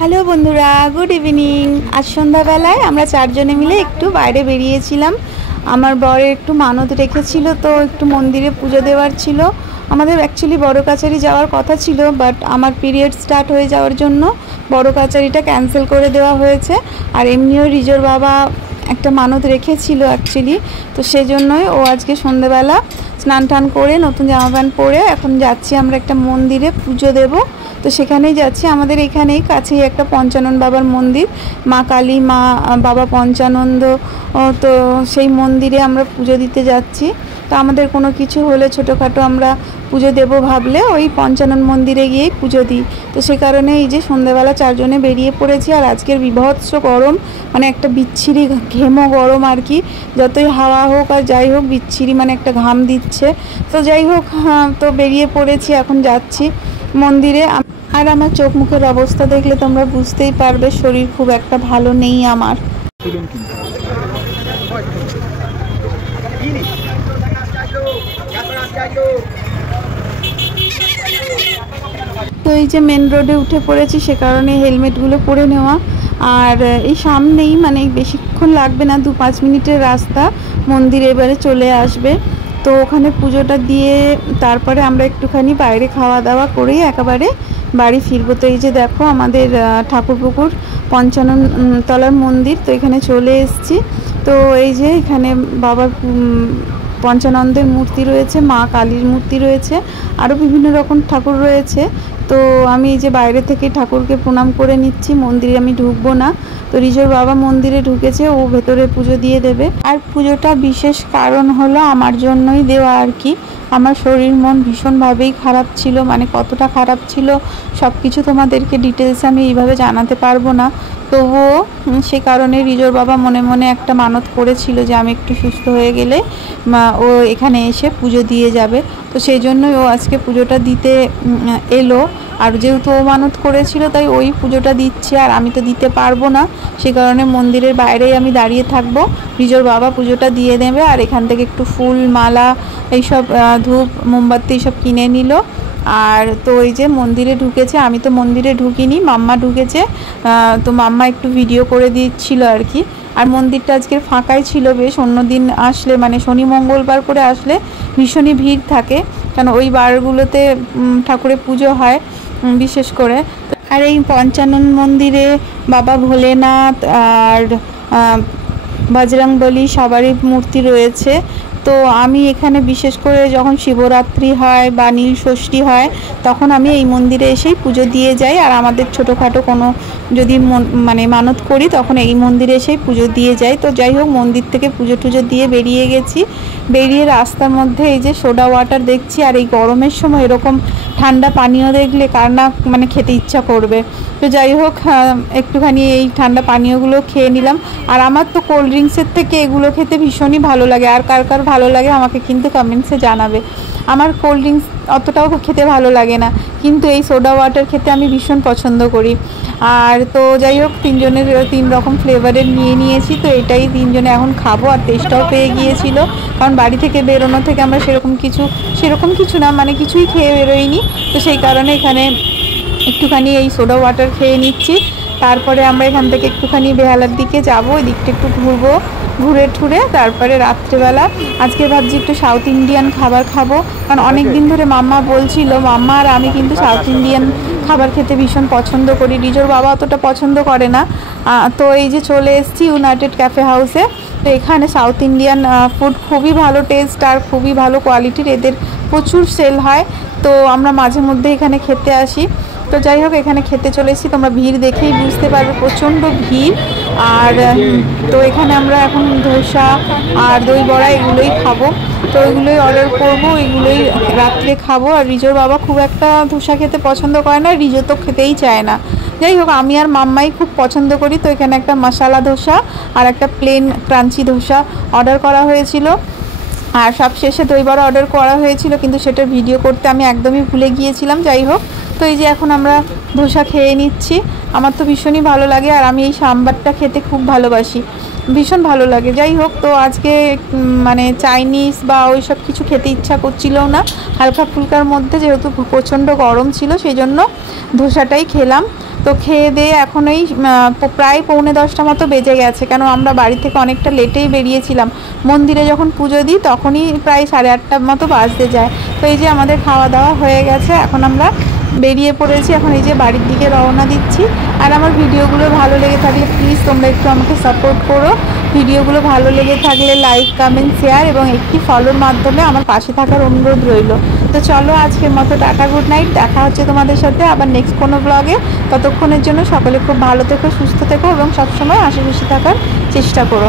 Hello বন্ধুরা, good evening. আজ সন্ধ্যাবেলায় আমরা চারজনে মিলে একটু বাইরে বেরিয়েছিলাম। আমার বরের একটু মানত রেখেছিল, তো একটু মন্দিরে পুজো দেওয়ার ছিল। আমাদের অ্যাকচুয়ালি বড় কাছারি যাওয়ার কথা ছিল, বাট আমার পিরিয়ড স্টার্ট হয়ে যাওয়ার জন্য বড় কাছারিটা ক্যান্সেল করে দেওয়া হয়েছে। আর এমনিও রিজোর বাবা একটা মানত রেখেছিল অ্যাকচুয়ালি, তো সেজন্যই ও আজকে সন্ধ্যাবেলা স্নান টান করে নতুন জামা প্যান্ট পরে এখন যাচ্ছি আমরা একটা মন্দিরে পুজো দেব। তো সেখানেই যাচ্ছি। আমাদের এখানেই কাছেই একটা পঞ্চানন বাবার মন্দির, মা কালী, মা বাবা পঞ্চানন্দ। তো সেই মন্দিরে আমরা পুজো দিতে যাচ্ছি। তো আমাদের কোনো কিছু হলে ছোটোখাটো আমরা পুজো দেব ভাবলে ওই পঞ্চানন মন্দিরে গিয়েই পুজো দিই। তো সে কারণে এই যে সন্ধ্যাবেলা চারজনে বেরিয়ে পড়েছি। আর আজকের বিভৎস গরম, মানে একটা বিচ্ছিরি ঘেমো গরম আর কি। যতই হাওয়া হোক আর যাই হোক, বিচ্ছিরি মানে একটা ঘাম দিচ্ছে। তো যাই হোক, তো বেরিয়ে পড়েছি, এখন যাচ্ছি মন্দিরে। আর আমার চোখ মুখের অবস্থা দেখলে তোমরা বুঝতেই পারবে, শরীর খুব একটা ভালো নেই আমার। তো এই যে মেন রোডে উঠে পড়েছি, সে কারণে হেলমেটগুলো পরে নেওয়া। আর এই সামনেই, মানে বেশিক্ষণ লাগবে না, 2-5 মিনিটের রাস্তা, মন্দিরে এবারে চলে আসবে। তো ওখানে পুজোটা দিয়ে তারপরে আমরা একটুখানি বাইরে খাওয়া দাওয়া করেই একেবারে বাড়ি ফিরবো। তো এই যে দেখো আমাদের ঠাকুরপুকুর পঞ্চানন তলার মন্দির, তো এখানে চলে এসেছি। তো এই যে এখানে বাবার পঞ্চানন্দের মূর্তি রয়েছে, মা কালীর মূর্তি রয়েছে, আরও বিভিন্ন রকম ঠাকুর রয়েছে। তো আমি এই যে বাইরে থেকে ঠাকুরকে প্রণাম করে নিচ্ছি, মন্দিরে আমি ঢুকবো না। তো রিজোর বাবা মন্দিরে ঢুকেছে, ও ভেতরে পুজো দিয়ে দেবে। আর পুজোটা বিশেষ কারণ হলো আমার জন্যই দেওয়া আর কি। আমার শরীর মন ভীষণভাবেই খারাপ ছিল, মানে কতটা খারাপ ছিল সব কিছু তোমাদেরকে ডিটেলস আমি এইভাবে জানাতে পারবো না। তবুও সে কারণে রিজোর বাবা মনে মনে একটা মানত করেছিল যে আমি একটু সুস্থ হয়ে গেলে ও এখানে এসে পুজো দিয়ে যাবে। তো সেই জন্যই ও আজকে পুজোটা দিতে এলো। আর যেহেতু ও মানত করেছিল, তাই ওই পুজোটা দিচ্ছে, আর আমি তো দিতে পারবো না। সে কারণে মন্দিরের বাইরেই আমি দাঁড়িয়ে থাকবো। রিজোর বাবা পুজোটা দিয়ে দেবে, আর এখান থেকে একটু ফুল মালা এইসব ধূপ মোমবাতি এইসব কিনে নিল। আর তো ওই যে মন্দিরে ঢুকেছে, আমি তো মন্দিরে ঢুকিনি, মাম্মা ঢুকেছে। তো মাম্মা একটু ভিডিও করে দিচ্ছিল আর কি। আর মন্দিরটা আজকের ফাঁকাই ছিল বেশ। অন্য দিন আসলে, মানে শনি মঙ্গলবার করে আসলে ভীষণই ভিড় থাকে, কারণ ওই বারগুলোতে ঠাকুরের পুজো হয় বিশেষ করে। আর এই পঞ্চানন মন্দিরে বাবা ভোলেনাথ আর বজরংবলী সবারই মূর্তি রয়েছে। তো আমি এখানে বিশেষ করে যখন শিবরাত্রি হয় বা নীল ষষ্ঠী হয়, তখন আমি এই মন্দিরে এসেই পুজো দিয়ে যাই। আর আমাদের ছোটোখাটো কোনো যদি মানে মানত করি, তখন এই মন্দিরে এসেই পুজো দিয়ে যাই। তো যাই হোক, মন্দির থেকে পুজো টুজো দিয়ে বেরিয়ে গেছি। বেরিয়ে রাস্তার মধ্যে এই যে সোডা ওয়াটার দেখছি, আর এই গরমের সময় এরকম ঠান্ডা পানীয় দেখলে কার না মানে খেতে ইচ্ছা করবে। তো যাই হোক, একটুখানি এই ঠান্ডা পানীয়গুলো খেয়ে নিলাম। আর আমার তো কোল্ড ড্রিঙ্কসের থেকে এগুলো খেতে ভীষণই ভালো লাগে। আর কার কার ভালো লাগে আমাকে কিন্তু কমেন্টসে জানাবে। আমার কোল্ড ড্রিঙ্কস অতটাও খেতে ভালো লাগে না, কিন্তু এই সোডা ওয়াটার খেতে আমি ভীষণ পছন্দ করি। আর তো যাই হোক, তিনজনের 3 রকম ফ্লেভারের নিয়েছি। তো এটাই তিনজনে এখন খাবো। আর টেস্টটাও পেয়ে গিয়েছিল, কারণ বাড়ি থেকে বেরোনো থেকে আমরা সেরকম কিছু না, মানে কিছুই খেয়ে বেরোইনি। তো সেই কারণে এখানে একটুখানি এই সোডা ওয়াটার খেয়ে নিচ্ছি। তারপরে আমরা এখান থেকে একটুখানি বেহালার দিকে যাবো, ওই দিকটা একটু ঘুরবো, ঘুরে ঠুরে তারপরে রাত্রেবেলা আজকে ভাবছি একটু সাউথ ইন্ডিয়ান খাবার খাবো। কারণ অনেক দিন ধরে মাম্মা বলছিল, মাম্মা আর আমি কিন্তু সাউথ ইন্ডিয়ান খাবার খেতে ভীষণ পছন্দ করি। রিজোর বাবা অতটা পছন্দ করে না। তো এই যে চলে এসেছি ইউনাইটেড ক্যাফে হাউসে। তো এখানে সাউথ ইন্ডিয়ান ফুড খুবই ভালো টেস্ট আর খুবই ভালো কোয়ালিটির, এদের প্রচুর সেল হয়। তো আমরা মাঝে মধ্যে এখানে খেতে আসি। তো যাই হোক, এখানে খেতে চলে এসেছি, তোমরা ভিড় দেখেই বুঝতে পারবে, প্রচণ্ড ভিড়। আর তো এখানে আমরা এখন ধোসা আর দই বড়া এগুলোই খাবো। তো ওইগুলোই অর্ডার করবো, এগুলোই রাত্রে খাবো। আর রিজোর বাবা খুব একটা ধোসা খেতে পছন্দ করে না, রিজো তো খেতেই চায় না। যাই হোক, আমি আর মাম্মাই খুব পছন্দ করি। তো এখানে একটা মশালা ধোসা আর একটা প্লেন ক্রাঞ্চি ধোসা অর্ডার করা হয়েছিল। আর সব শেষে দই বড়া অর্ডার করা হয়েছিল, কিন্তু সেটার ভিডিও করতে আমি একদমই ভুলে গিয়েছিলাম। যাই হোক, তো এই যে এখন আমরা ধোসা খেয়ে নিচ্ছি। আমার তো ভীষণই ভালো লাগে, আর আমি এই সাম্বারটা খেতে খুব ভালোবাসি। ভীষণ ভালো লাগে। যাই হোক, তো আজকে মানে চাইনিজ বা ওই সব কিছু খেতে ইচ্ছা করছিল না, হালকা ফুলকার মধ্যে, যেহেতু প্রচণ্ড গরম ছিল সেই জন্য ধোসাটাই খেলাম। তো খেয়ে দিয়ে এখন এই প্রায় 9:45 মতো বেজে গেছে, কেন আমরা বাড়ি থেকে অনেকটা লেটেই বেরিয়েছিলাম। মন্দিরে যখন পুজো দিই তখনই প্রায় 8:30 মতো বাজতে যায়। তো এই যে আমাদের খাওয়া দাওয়া হয়ে গেছে, এখন আমরা বেরিয়ে পড়েছি, এখন এই যে বাড়ির দিকে রওনা দিচ্ছি। আর আমার ভিডিওগুলো ভালো লেগে থাকলে প্লিজ তোমরা একটু আমাকে সাপোর্ট করো। ভিডিওগুলো ভালো লেগে থাকলে লাইক, কমেন্ট, শেয়ার এবং একটি ফলোর মাধ্যমে আমার পাশে থাকার অনুরোধ রইল। তো চলো, আজকের মতো টাটা, গুড নাইট। দেখা হচ্ছে তোমাদের সাথে আবার নেক্সট কোনো ব্লগে। ততক্ষণের জন্য সকলে খুব ভালো থেকো, সুস্থ থেকো এবং সবসময় হাসি খুশি থাকার চেষ্টা করো।